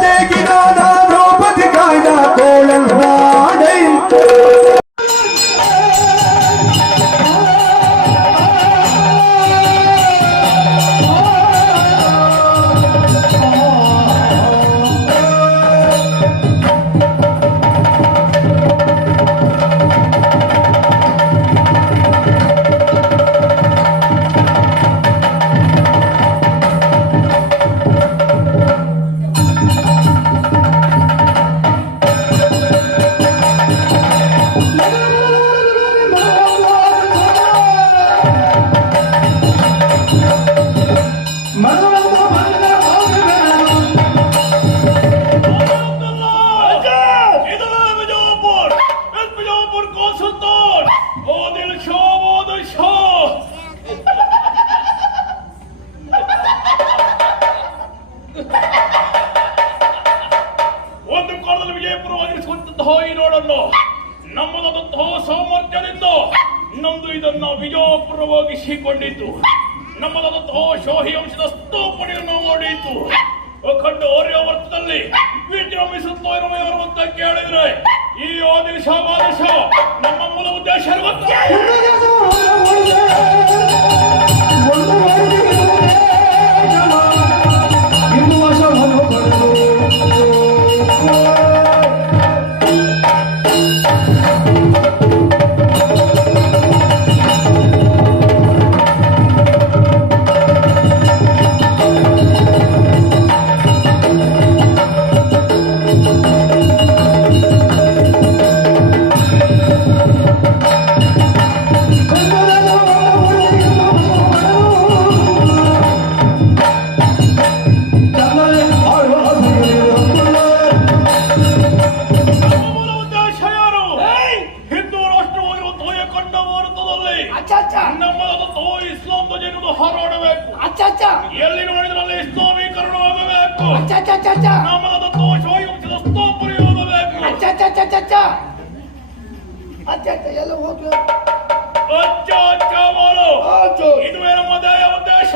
的な ಈ ನಾಡನ್ನು ನಮ್ಮದಾದಂತಹ ಸಾಮರ್ಥ್ಯದಿಂದ ನಮ್ದು ಇದನ್ನ ವಿಜಯಪುರವಾಗಿಸಿಕೊಂಡಿದ್ದು ನಮ್ಮದಾದಂತಹ ಶಾಹಿ ಅಂಶದ ಸ್ಥಾಪನೆಯನ್ನು ಮಾಡಿತು ಅಖಂಡ ಆರ್ಯಾವರ್ತದಲ್ಲಿ ವಿಜೃಂಭಿಸುತ್ತಾ ಇರುವರು ಅಂತ ಕೇಳಿದ್ರೆ, ಈ ಆದೇಶ ಆದೇಶ ನಮ್ಮ ಮೂಲ ಉದ್ದೇಶ ಅಚ್ಚಾ ಅಚ್ಚಾ ನಮ್ಮದು ಇಸ್ಲಾಂದು ಜನರು ಅಚ್ಚಾ ಅಚ್ಚಾ ಎಲ್ಲಿ ನೋಡಿದ್ರಲ್ಲಿ ಇಸ್ಲಾಮೀಕರಣ ಆಗಬೇಕು ಅಚ್ಚಾ ಅಚ್ಚಾ ಅಚ್ಚಾ ಅಚ್ಚಾ ನಮ್ಮದು ಅಚ್ಚಾ ಅಚ್ಚಾ ಎಲ್ಲ ಹೋಗಿ. ಅಚ್ಚಾ ಅಚ್ಚಾ ಮಾಡು ಇದುವೇ ನಮ್ಮ ದೇಹ ಉದ್ದೇಶ.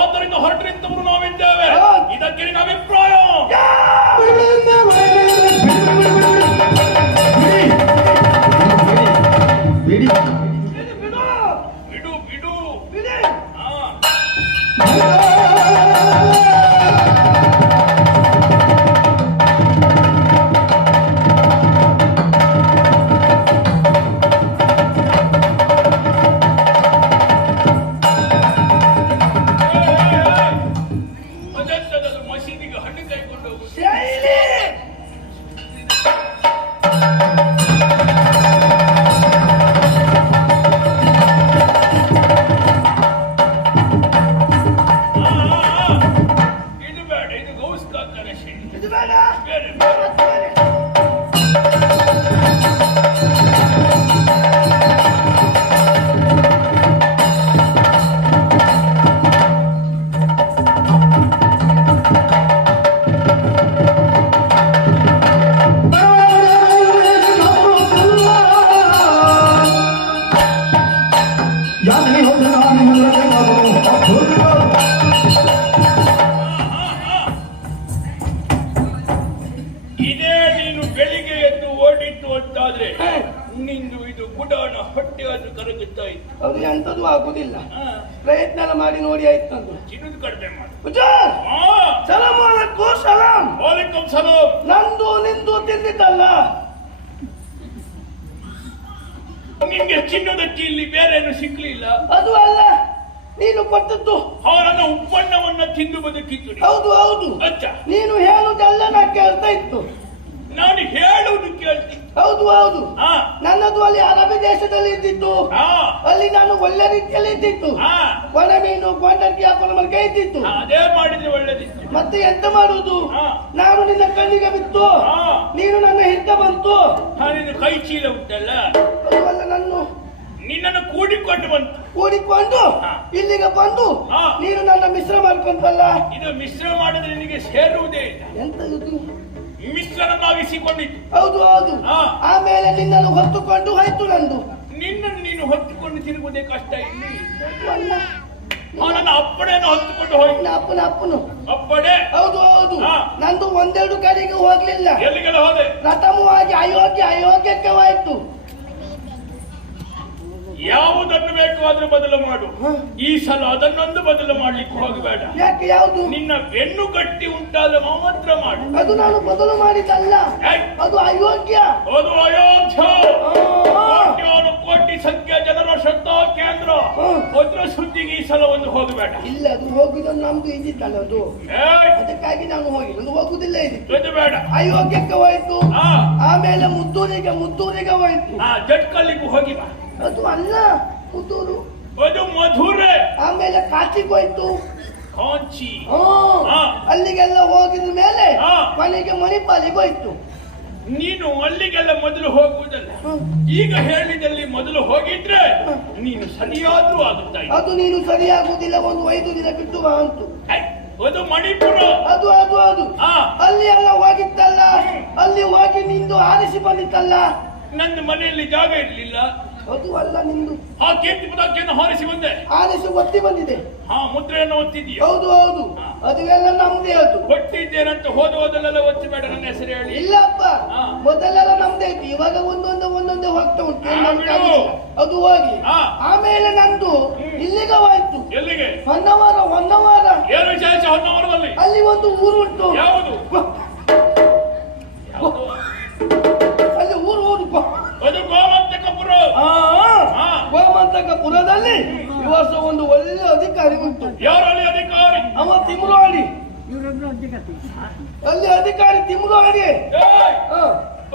ಆದ್ದರಿಂದ ಹೊರಟಿಂತವರು ನಾವಿದ್ದೇವೆ. ಇದಕ್ಕೆ ನಿನ್ನ ಅಭಿಪ್ರಾಯ? ಬಿಡಿ. Música ಇದು ಗೌಸ್ ಕಾಕನ ಶೈಲಿ ಇದು ಬೇಡ ಅಂತಾದ್ರೆ ನಿಂದು ಇದು ಗುಡಾಣ ಹೊಟ್ಟೆ ಅದು ಕರಗುತ್ತಾ ಇತ್ತು. ಅದು ಎಂತದ್ದು ಆಗುದಿಲ್ಲ. ಪ್ರಯತ್ನ ಎಲ್ಲ ಮಾಡಿ ನೋಡಿ ಆಯ್ತು ನಂದು ಚಿನ್ನದ ಕಡಿಮೆ ಮಾಡಿ. ಹುಜಾರ್ ಹಾ. ಸಲಾಂ ಅಲೈಕುಂ ಸಲಾಮ್ ವಾಲೇಕುಂ ನಂದು ನಿಂದು ತಿಂದಿದ್ದಲ್ಲ ನಿಮ್ಗೆ ಚಿನ್ನದ ಇಲ್ಲಿ ಬೇರೆ ಏನು ಸಿಕ್ಲಿಲ್ಲ? ಅದು ಅಲ್ಲ. ನೀನು ಕೊಟ್ಟದ್ದು. ಅವರನ್ನ ಉಪ್ಪಣ್ಣವನ್ನ ತಿಂದು ಬದುಕಿತ್ತು ಹೌದು ಹೌದು. ಅಚ್ಚ. ನೀನು ಹೇಳುದೆಲ್ಲ ನಾ ಕೇಳ್ತಾ ಇತ್ತು. ನಾನು ಹೇಳುವುದು ಕೇಳ್ತೀನಿ. ಹೌದು ಹೌದು. ನನ್ನದು ಅಲ್ಲಿ ಅರಬಿ ದೇಶದಲ್ಲಿ ಇದ್ದಿತ್ತು. ಅಲ್ಲಿ ನಾನು ಒಳ್ಳೆ ರೀತಿಯಲ್ಲಿ ಇದ್ದಿತ್ತು. ಒಣ ಮೀನು ಗೊಂಡಕ್ಕಿ ಹಾಕೊಂಡು ನಮಗೆ ಇದ್ದಿತ್ತು. ಅದೇ ಮಾಡಿದ್ರೆ ಒಳ್ಳೇದಿತ್ತು. ಮತ್ತೆ ಎಂತ ಮಾಡುವುದು. ನಾನು ನಿನ್ನ ಕಣ್ಣಿಗೆ ಬಿತ್ತು. ನೀನು ನನ್ನ ಹಿಂದೆ ಬಂತು. ನಿನ್ನ ಕೈ ಚೀಲ ಉಂಟಲ್ಲ ಅಲ್ಲ ನನ್ನ ನಿನ್ನನ್ನು ಕೂಡಿಕೊಂಡು ಬಂತು. ಕೂಡಿಕೊಂಡು ಇಲ್ಲಿಗೆ ಬಂದು. ನೀನು ನನ್ನ ಮಿಶ್ರ ಮಾಡ್ಕೊಂತಲ್ಲ ಇದು ಮಿಶ್ರ ಮಾಡಿದ್ರೆ ನಿನಗೆ ಸೇರುವುದೇ ಎಂತ ಇದು? ಮಿಶ್ರನನ್ನಾಗಿಸಿಕೊಂಡಿತ್ತು ಹೌದು ಹೌದು. ಹಾ. ಆಮೇಲೆ ನಿನ್ನನ್ನು ಹೊತ್ತುಕೊಂಡು ಹೋಯ್ತು ನಂದು. ನಿನ್ನನ್ನು ನೀನು ಹೊತ್ತುಕೊಂಡು ತಿರುಗುವುದೇ ಕಷ್ಟ ಇಲ್ಲಿ. ಆ, ನನ್ನ ಅಪ್ಪಣೆಯನ್ನು ಹೊತ್ತುಕೊಂಡು ಹೋಯ್ತು ನಿನ್ನ ಅಪ್ಪನ ಅಪ್ಪನು. ಅಪ್ಪಣೆ. ಹೌದು ಹೌದು. ಹಾ. ನಂದು ಒಂದೆರಡು ಕಡೆಗೆ ಹೋಗ್ಲಿಲ್ಲ. ಎಲ್ಲಿಗೆಲ್ಲ ಹೋದೆ? ಪ್ರಥಮವಾಗಿ ಅಯೋಗ್ಯ ಅಯೋಗ್ಯಕ್ಕೆ ಹೋಯ್ತು. ಯಾವುದನ್ನು ಬೇಕಾದ್ರೂ ಬದಲು ಮಾಡು. ಈ ಸಲ ಅದನ್ನೊಂದು ಬದಲು ಮಾಡ್ಲಿಕ್ಕೆ ಹೋಗಬೇಡ ಯಾಕೆ ಯಾವುದು? ನಿನ್ನ ಬೆನ್ನು ಗಟ್ಟಿ ಉಂಟಾದ ಮಾತ್ರ ಮಾಡು. ಅದು ನಾನು ಬದಲು ಮಾಡಿದ್ದಲ್ಲ. ಅದು ಅಯೋಗ್ಯ. ಅದು ಅಯೋಧ್ಯ. ಕೋಟ್ಯಾನು ಕೋಟಿ ಸಂಖ್ಯೆ ಜನರ ಶ್ರದ್ಧಾ ಕೇಂದ್ರ. ಅದ್ರ ಸುದ್ದಿಗೆ ಈ ಸಲ ಒಂದು ಹೋಗಬೇಡ ಇಲ್ಲ ಅದು ಹೋಗಿದ್ದು ನಮ್ದು ಇದ್ದಿತ್ತಲ್ಲ ಅದು. ಅದಕ್ಕಾಗಿ ನಾನು ಹೋಗಿ ನಾನು ಹೋಗುದಿಲ್ಲ ಅದು ಬೇಡ. ಅಯೋಗ್ಯಕ್ಕೆ ಹೋಯ್ತು. ಆಮೇಲೆ ಮುದ್ದೂರಿಗೆ ಮುದ್ದೂರಿಗೆ ಹೋಯ್ತು. ಜಟ್ಕಲ್ಲಿಗೂ ಹೋಗಿ ಬಾ. ಅದು ಅಲ್ಲ ಮುದ್ದೂರು ಅದು ಮಧುರೆ. ಆಮೇಲೆ ಕಾಚಿಗೆ ಹೋಯ್ತು. ಕಾಂಚಿ. ಅಲ್ಲಿಗೆಲ್ಲ ಹೋಗಿದ ಮೇಲೆ ಮನೆಗೆ ಮಣಿಪಾಲಿಗೆ ಹೋಯ್ತು. ನೀನು ಅಲ್ಲಿಗೆಲ್ಲ ಮೊದಲು ಹೋಗುವುದಲ್ಲ. ಈಗ ಹೇಳಿದಲ್ಲಿ ಮೊದಲು ಹೋಗಿದ್ರೆ ನೀನು ಸರಿಯಾದ್ರೂ ಆಗುತ್ತಾ ಅದು ನೀನು ಸರಿಯಾಗುವುದಿಲ್ಲ ಒಂದು ಐದು ದಿನ ಬಿಟ್ಟು ಬಾ ಅಂತು. ಅದು ಮಣಿಪುರ. ಅದು ಅದು ಅದು. ಅಲ್ಲಿ ಎಲ್ಲ ಹೋಗಿತ್ತಲ್ಲ ಅಲ್ಲಿ ಹೋಗಿ ನಿಂದು ಆರಿಸಿ ಬಂದಿತ್ತಲ್ಲ. ನನ್ನ ಮನೆಯಲ್ಲಿ ಜಾಗ ಇರ್ಲಿಲ್ಲ. ಅದು ಅಲ್ಲ ನಿಂದು. ಆ ಕೀರ್ತಿ ಪತಾಕೆಯನ್ನು ಹಾರಿಸಿ ಬಂದೆ. ಹಾರಿಸಿ ಒತ್ತಿ ಬಂದಿದೆ. ಹಾ ಮುದ್ರೆಯನ್ನು ಒತ್ತಿದೀಯ ಹೌದು ಹೌದು. ಅದು ಎಲ್ಲ ನಮ್ದೇ ಅದು. ಒಟ್ಟಿದ್ದೇನಂತ ಹೋದ ಹೋದಲ್ಲೆಲ್ಲ ಒತ್ತಿ ಬೇಡ ನನ್ನ ಹೆಸರು ಹೇಳಿ. ಇಲ್ಲಪ್ಪ. ಮೊದಲೆಲ್ಲ ನಮ್ದೇ ಇತ್ತು. ಇವಾಗ ಒಂದೊಂದು ಒಂದೊಂದು ಹೋಗ್ತಾ ಉಂಟು. ಅದು ಹೋಗಿ. ಆಮೇಲೆ ನಂದು ಇಲ್ಲಿಗೆ ಹೋಯ್ತು. ಎಲ್ಲಿಗೆ? ಹೊನ್ನವಾರ ಹೊನ್ನವಾರ. ಏನು ವಿಶೇಷ ಹೊನ್ನವರದಲ್ಲಿ? ಅಲ್ಲಿ ಒಂದು ಊರು ಉಂಟು. ಯಾವುದು? ಯಾವುದು? ಅಲ್ಲಿ ಊರು ಊರು ಪ- ಅದು ಗೋಮಂತಕಪುರ ಆ, ಹಾ. ಗೋಮಂತಕಪುರದಲ್ಲಿ ಈ ವರ್ಷ ಒಂದು ಒಳ್ಳೆ ಅಧಿಕಾರಿ ಉಂಟು. ಯಾರಲ್ಲಿ ಅಧಿಕಾರಿ? ಅವ ತಿಮ್ರೋಡಿ ಅಲ್ಲಿ ಅಧಿಕಾರಿ ತಿಮ್ರು ಆ,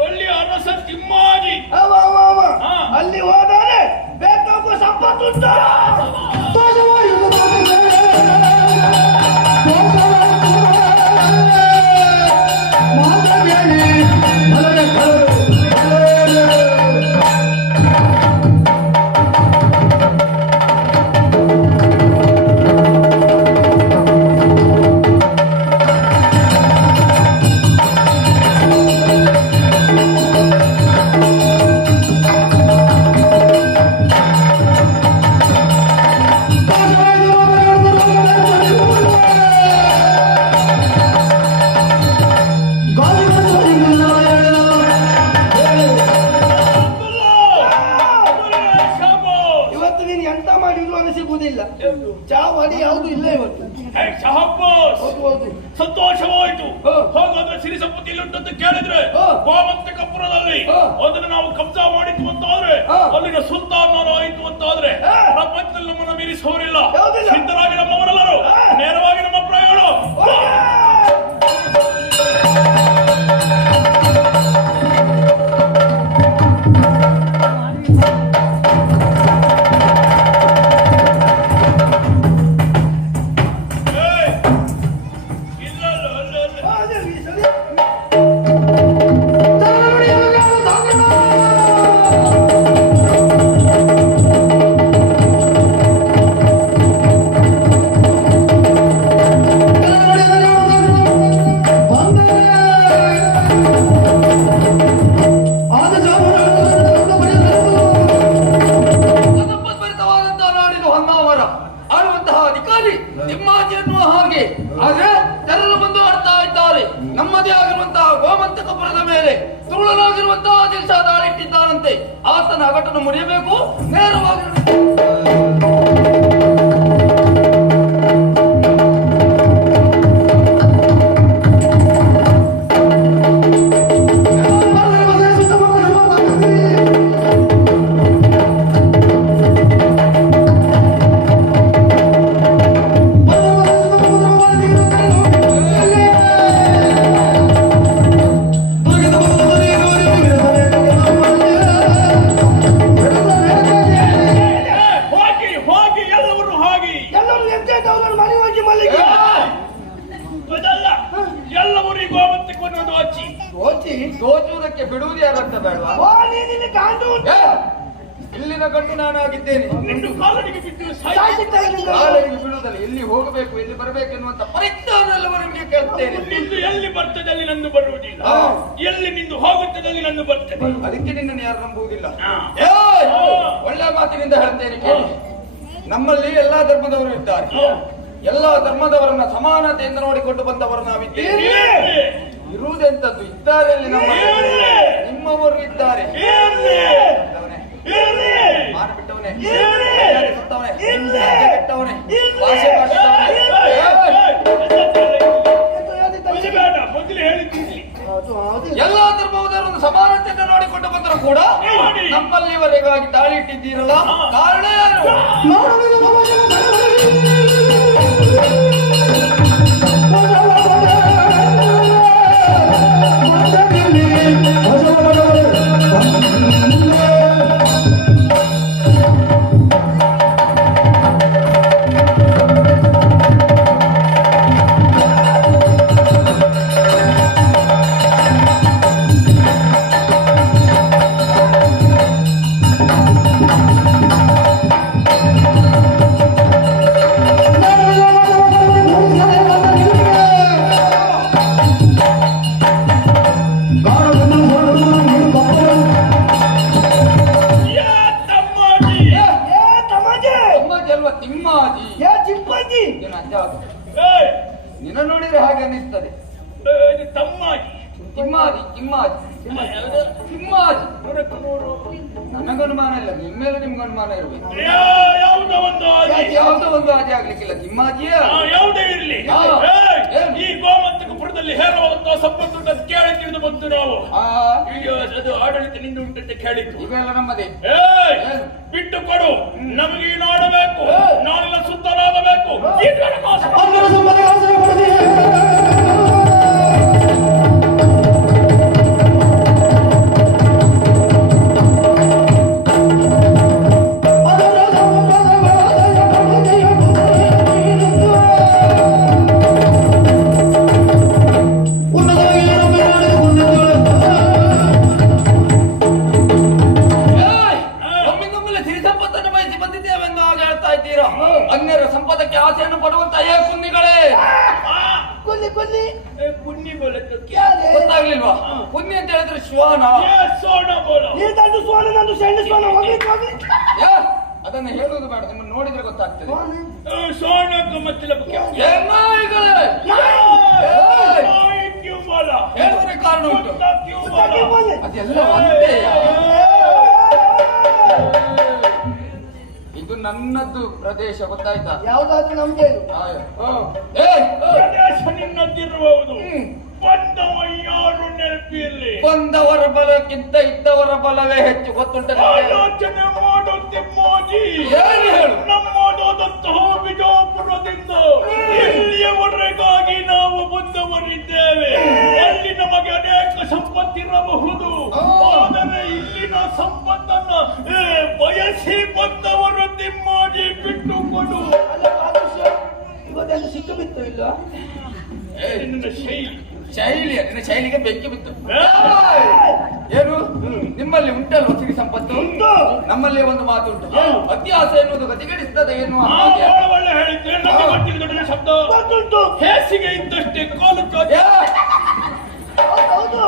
ಅಲ್ಲಿ ಅರಸ ತಿಮ್ಮಾಜಿ. ಅವ ಅವ ಅವ. ಹಾ. ಅಲ್ಲಿ ಹೋದರೆ ಬೇಕಾಗುವ ಸಂಪತ್ತುಂಟು. ಶಾಬಾಸ್. ಇಲ್ಲ ಇವತ್ತು ಸಂತೋಷವಾಯಿತು. ಹಾಗಾದ್ರೆ ಸಿರಿ ಸಂಪತ್ತಿ ಅಂತ ಕೇಳಿದ್ರೆ ಬಾಮಂತ ಗೋಮಂತಕಪುರದಲ್ಲಿ ಅದನ್ನ ನಾವು ಕಬ್ಜಾ ಮಾಡಿತ್ತು ಅಂತ ಆದ್ರೆ ಅಲ್ಲಿನ ಸುಲ್ತಾನ್ ಆಯಿತು ಅಂತ ಆದ್ರೆ ಪ್ರಪಂಚದಲ್ಲಿ ನಮ್ಮನ್ನು ಮೀರಿಸುವವರಿಲ್ಲ. ಸಿದ್ಧರಾಗಿ ನಮ್ಮವರೆಲ್ಲರೂ. ನೇರವಾಗಿ ನಮ್ಮ ಪ್ರಯಾಣ ಅಲ್ಲ, ಅಲ್ಲ. ಅದೇ ಈ ಸಲ ತುಳುನಾಗಿರುವಂತಹ ಆದೇಶ ದಾಳಿಟ್ಟಿದ್ದಾನಂತೆ ಆತನ ಅಗಟನ್ನು ಮುರಿಯಬೇಕು ನೇರವಾಗಿ ಎಲ್ಲಿ ಹೋಗಬೇಕು ಎಲ್ಲಿ ಬರಬೇಕು ಎನ್ನುವಂತ ಪರಿಜ್ಞಾನ ಎಲ್ಲವೂ ನಿಮಗೆ ಕೇಳ್ತೇನೆ. ನಿಂದು ಎಲ್ಲಿ ಬರ್ತದೆ ಅಲ್ಲಿ ನಂದು ಬರುವುದಿಲ್ಲ. ಹಾ. ಎಲ್ಲಿ ನಿಂದು ಹೋಗುತ್ತದೆ ಅಲ್ಲಿ ನಂದು ಬರ್ತದೆ. ಅದಕ್ಕೆ ನಿನ್ನನ್ನು ಯಾರು ನಂಬುವುದಿಲ್ಲ. ಹಾ. ಏಯ್! ಒಳ್ಳೆ ಮಾತಿನಿಂದ ಹೇಳ್ತೇನೆ ಕೇಳಿ. ನಮ್ಮಲ್ಲಿ ಎಲ್ಲಾ ಧರ್ಮದವರು ಇದ್ದಾರೆ. ಎಲ್ಲಾ ಧರ್ಮದವರನ್ನ ಸಮಾನತೆಯಿಂದ ನೋಡಿಕೊಂಡು ಬಂದವರು ನಾವಿದ್ದೇವೆ. ಇರುವುದೆಂತದ್ದು ಇದ್ದಾರೆ ಅಲ್ಲಿ ನಮ್ಮ. ನಿಮ್ಮವರು ಇದ್ದಾರೆ. ಮಾಡಿಬಿಟ್ಟವನೇ ಬಿಟ್ಟವನೇ, ಬಿಟ್ಟವನೇ. ಎಲ್ಲಾ ಧರ್ಮದವರನ್ನು ಸಮಾನತೆಯಿಂದ ನೋಡಿಕೊಂಡು ಬಂದರೂ ಕೂಡ ನಮ್ಮಲ್ಲಿ ನಮ್ಮಲ್ಲಿವರೆಗಾಗಿ ದಾಳಿ ಇಟ್ಟಿದ್ದೀರಲ್ಲ? ಕಾರಣ ಏನು? ಕೇಳಿತ್ತು ಇವೆಲ್ಲ ನಮ್ಮದೇ? ಬಿಟ್ಟು ಕೊಡು. ನಮಗೆ ನೋಡಬೇಕು. ನಾಳೆಲ್ಲ ಸುತ್ತರಾಗಬೇಕು ಇದ್ದೀರಾ ಅನ್ಯರ ಸಂಪದಕ್ಕೆ ಆಸೆಯನ್ನು ಪಡುವಂತ ಏ ಕುನ್ನಿಗಳೇ! ಕೊಲ್ಲಿ ಕೊಲ್ಲಿ ಏ, ಪುಣ್ಯ ಬೋಲತ್ತು ಗೊತ್ತಾಗ್ಲಿಲ್ವಾ? ಪುಣ್ಯ ಅಂತ ಹೇಳಿದ್ರೆ ಶ್ವಾನ ಏ, ಸೋಣ ಬೋಲ. ನೀ ನಂದು ಸಣ್ಣ ಅದನ್ನು ಹೇಳುವುದು ಬೇಡ ನಿಮ್ಮನ್ನು ನೋಡಿದ್ರೆ ಗೊತ್ತಾಗ್ತದೆ. ಸೋಣಕ್ಕೆ ಹೇಳಿದ್ರೆ ಕಾರಣ ಉಂಟು. ಅದೆಲ್ಲ ಒಂದೇಯ ಇದು ನನ್ನದು ಪ್ರದೇಶ ಗೊತ್ತಾಯ್ತಾ ಯಾವ್ದಾದ್ರು ನಮ್ಗೆ! ಪ್ರದೇಶ ನಿನ್ನದಿರುವುದು. ಬಂದವ ಯಾರು ನೆನಪಿರ್ಲಿ ಬಂದವರ ಬಲಕ್ಕಿಂತ ಇದ್ದವರ ಬಲವೇ ಹೆಚ್ಚು ಗೊತ್ತುಂಟ? ಆಲೋಚನೆ ಮಾಡುತ್ತೆ ಮೋದಿ ಏನು ಹೇಳು? ನಮ್ಮದಾದಂತಹ ಬಿಜಾಪುರದಿಂದ ಇಲ್ಲಿಯವರೆಗಾಗಿ ನಾವು ಬಂದವರಿದ್ದೇವೆ ಅಲ್ಲಿ ನಮಗೆ ಅನೇಕ ಸಂಪತ್ತಿರಬಹುದು ಆದರೆ ಇಲ್ಲಿನ ಸಂಪತ್ತನ್ನು ಏ, ಬಯಸಿ ಬಂದವರು ತಿಮ್ಮಾಜಿ ಬಿಟ್ಟುಕೊಂಡು. ಇವತ್ತೆಲ್ಲ ಸಿಕ್ಕು ಬಿತ್ತು ಇಲ್ಲ! ನಿನ್ನ ಶೈಲಿ ಶೈಲಿ ನಿನ್ನ ಶೈಲಿಗೆ ಬೆಂಕಿ ಬಿತ್ತು. ಏನು? ನಿಮ್ಮಲ್ಲಿ ಉಂಟಲ್ಲ ಸಿರಿ ಸಂಪತ್ತು? ಉಂಟು. ನಮ್ಮಲ್ಲಿ ಒಂದು ಮಾತು ಉಂಟು. ಅತಿ ಆಸೆ ಎನ್ನುವುದು ಗತಿಗಳಿಸ್ತದೆ ಎನ್ನುವ ಹಾಗೆ ಬಹಳ ಹೇಳಿದ್ರೆ ನನಗೆ ಗೊತ್ತಿಲ್ಲ ದೊಡ್ಡ ಶಬ್ದ. ಹೇಸಿಗೆ ಇದ್ದಷ್ಟೇ ಕೋಲು ಹೌದು.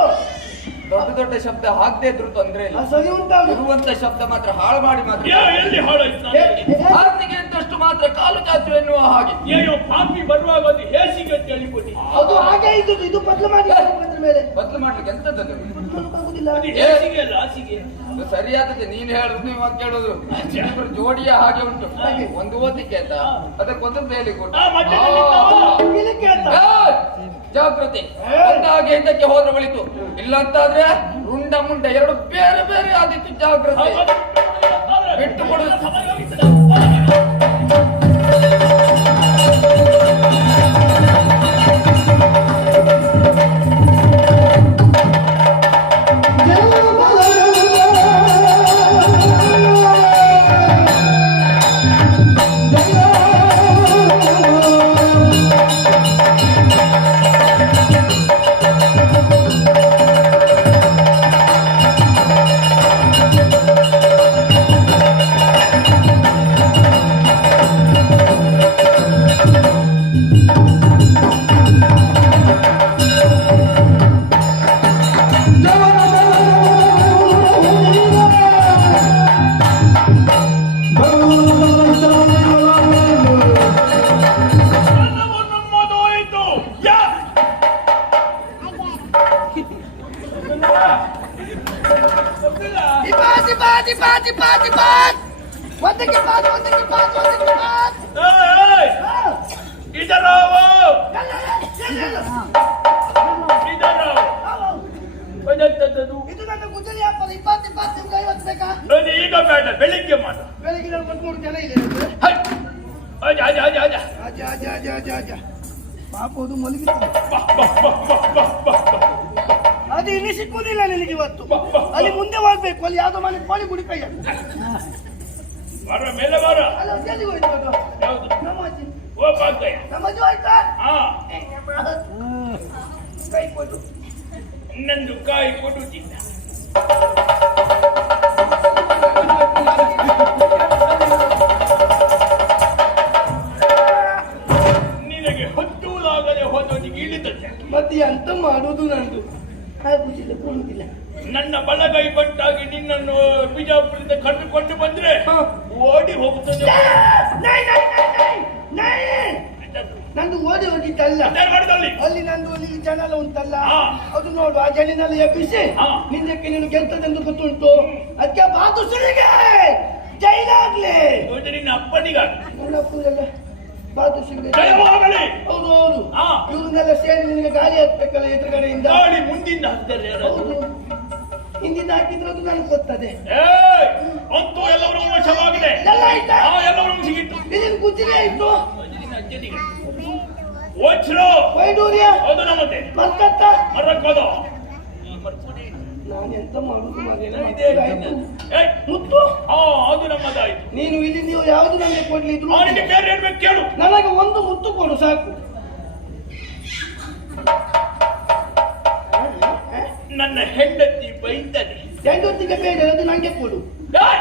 ದೊಡ್ಡ ದೊಡ್ಡ ಶಬ್ದ ಹಾಕದೇ ಇದ್ರು ತೊಂದ್ರೆ ಇಲ್ಲ. ಸರಿ ಇರುವಂತ ಶಬ್ದ ಮಾತ್ರ ಹಾಳು ಮಾಡಿ ಮಾತ್ರ ಎಲ್ಲಿ ಹಾಳಾಯ್ತು ಮಾತ್ರ ಕಾಲು ಜಾತ್ರೆ ಎನ್ನುವ ಹಾಗೆ. ಏನೋ ಪಾಪಿ ಬರುವಾಗ ಅದು ಹೇಸಿಗೆ ಅಂತ ಹೇಳಿಕೊಡಿ ಅದು ಹಾಗೆ ಇದ್ದದ್ದು ಇದು ಬದಲು ಮಾಡಿ ಅದ್ರ ಮೇಲೆ. ಬದಲು ಮಾಡ್ಲಿಕ್ಕೆ ಎಂತದ್ದು ಸರಿಯಾದಕ್ಕೆ ಹೇಸಿಗೆ ಅಲ್ಲ ಹಾಸಿಗೆ. ಅದು ಸರಿಯಾದದ್ದು ನೀನ್ ಹೇಳುದು ನೀವು ಕೇಳುದು. ಇಬ್ಬರು ಜೋಡಿಯ ಹಾಗೆ ಉಂಟು. ಒಂದು ಓದಿಕೆ ಅಂತ ಅದಕ್ಕೊಂದು ಬೇಲಿ ಕೊಟ್ಟು. ಜಾಗ್ರತೆ. ಒಂದಾಗೆ ಹಿಂದಕ್ಕೆ ಹೋದ್ರೆ ಒಳಿತು. ಇಲ್ಲ ಅಂತಾದ್ರೆ ರುಂಡ ಮುಂಡ ಎರಡು ಬೇರೆ ಬೇರೆ ಆದಿತ್ತು ಜಾಗ್ರತೆ. ಬಿಟ್ಟು ಕೊಡು. ಬಾ ಬಾ ಅದು ಇಲ್ಲಿ ಸಿಕ್ಕುದಿಲ್ಲ ನಿನಗೆ ಇವತ್ತು. ಅಲ್ಲಿ ಮುಂದೆ ಹೋಗ್ಬೇಕು ಅಲ್ಲಿ ಯಾವ್ದೋ ಮನೆ ಕೋಳಿ ಗುಡಿ ಕೈಯ. ಬರ ಮೇಲೆ ಬರ ಅಲ್ಲ ಅದು ಎಲ್ಲಿಗೆ ಹೋಯ್ತು ಅದು? ಹೌದು ನಮ್ಮ ಅಜ್ಜಿ. ಓ ಬಾಗ್ದಯ್ಯ ನಮ್ಮ ಅಜ್ಜಿ ಹೋಯ್ತಾ? ಹಾ. ಕೈ ಕೊಟ್ಟು ನಂದು ಕಾಯಿ ಕೊಡುತ್ತಿದ್ದ ಮಾಡೋದು ಎಂತ ಮಾಡುದು ನಂದು. ಆಗುದಿಲ್ಲ ಕೊಡುದಿಲ್ಲ ನನ್ನ ಬಲಗೈ ಬಂಟಾಗಿ ನಿನ್ನನ್ನು ಬಿಜಾಪುರದಿಂದ ಕರೆದುಕೊಂಡು ಬಂದ್ರೆ ಓಡಿ ಹೋಗುತ್ತದೆ. ನಂದು ಓದಿ ಹೋಗಿದ್ದಲ್ಲ. ಅಲ್ಲಿ ನಂದು ಅಲ್ಲಿ ಜನ ಎಲ್ಲ ಉಂಟಲ್ಲ. ಅದು ನೋಡು ಆ ಜನಿನೆಲ್ಲ ಎಬ್ಬಿಸಿ. ನಿಂದಕ್ಕೆ ನೀನು ಗೆಲ್ತದೆಂದು ಗೊತ್ತುಂಟು. ಅದಕ್ಕೆ ಬಾತು ಸುಳಿಗೆ ಜೈಲಾಗ್ಲಿ! ನಿನ್ನ ನಿನ್ನ ಅಪ್ಪನಿಗಾಗಿ ಬಾದುಷರಿಗೆ ಜಯವಾಗಲಿ! ಹೌದು ಹೌದು. ಇವ್ರನ್ನೆಲ್ಲ ಸೇರಿ ನಿನಗೆ ಗಾಳಿ ಹಾಕ್ಬೇಕಲ್ಲ ಎದುರುಗಡೆಯಿಂದ. ಗಾಳಿ ಮುಂದಿಂದ ಹೌದು. ಹಿಂದಿನ ಹಾಕಿದ್ರು ಅದು ನನಗೆ ಗೊತ್ತದೆ. ಅಂತೂ ಎಲ್ಲರೂ ವಶವಾಗಿದೆ ಎಲ್ಲ ಆಯ್ತಾ? ಆ ಎಲ್ಲವರೂ ಸಿಗಿತ್ತು ಇದನ್ನು ಗುತ್ತಿಗೆ ಇತ್ತು ವಜ್ರ! ವೈಡೂರ್ಯ. ಅದು ನಮ್ಮದೇ. ಮಲ್ಕತ್ತ. ಮರಕ್ಕೋದು ನಾನು ಎಂತ ಮಾಡುದು. ಏಯ್ ಮುತ್ತು. ಆ ಅದು ನಮ್ಮದಾಯ್ತು. ನೀನು ಇಲ್ಲಿ ನೀವು ಯಾವುದು ನನಗೆ ಕೊಡ್ಲಿ ಅವನಿಗೆ ಬೇರೆ ಏನ್ ಬೇಕು ಕೇಳು. ನನಗೆ ಒಂದು ಮುತ್ತು ಕೊಡು ಸಾಕು. ನನ್ನ ಹೆಂಡತಿ ಬೈತದೆ. ಹೆಂಡತಿಗೆ ಬೇಡ ಅದು ನನಗೆ ಕೊಡು. ಇಲ್ಲಿ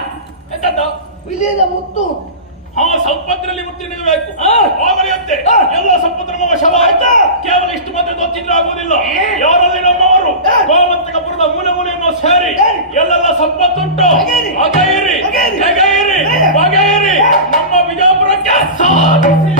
ಎಂತದ್ದು? ಮುತ್ತು? ಆ ಸಂಪತ್ತಿನಲ್ಲಿ ಉತ್ತೀರ್ಣಬೇಕು ಹೋಗಲಿಯಂತೆ ಎಲ್ಲ ಸಂಪತ್ತು ನಮ್ಮ ಶವ ಆಯ್ತಾ? ಕೇವಲ ಇಷ್ಟು ಮಾತ್ರ ಗೊತ್ತಿದ್ರೆ ಆಗುವುದಿಲ್ಲ. ಯಾರಲ್ಲಿ ನಮ್ಮವರು? ಗೋಮಂತಕಪುರದ ಮೂಲೆ ಮೂಲೆಯನ್ನು ಸೇರಿ ಎಲ್ಲೆಲ್ಲ ಸಂಪತ್ತುಂಟು. ಅಗೈರಿ ತೆಗೆಯಿರಿ ಬಗೆಯಿರಿ. ನಮ್ಮ ಬಿಜಾಪುರಕ್ಕೆ ಸಾಧಿಸಿ.